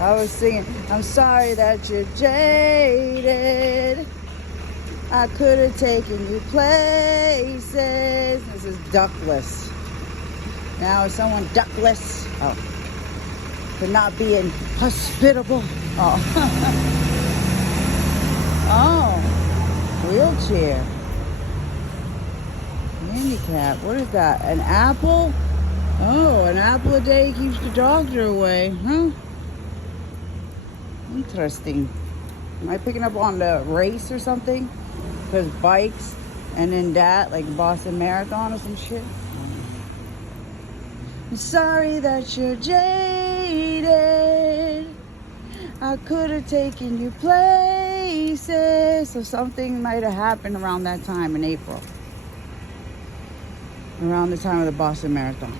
I was singing, I'm sorry that you're jaded. I could have taken you places. This is duckless. Now is someone duckless? Oh. For not being hospitable. Oh. Oh. Wheelchair. Handicap. What is that? An apple? Oh, an apple a day keeps the doctor away. Huh? Interesting. Am I picking up on the race or something? Because bikes and then that, like Boston Marathon or some shit. I'm sorry that you're jaded. I could have taken you places. So something might have happened around that time in April. Around the time of the Boston Marathon.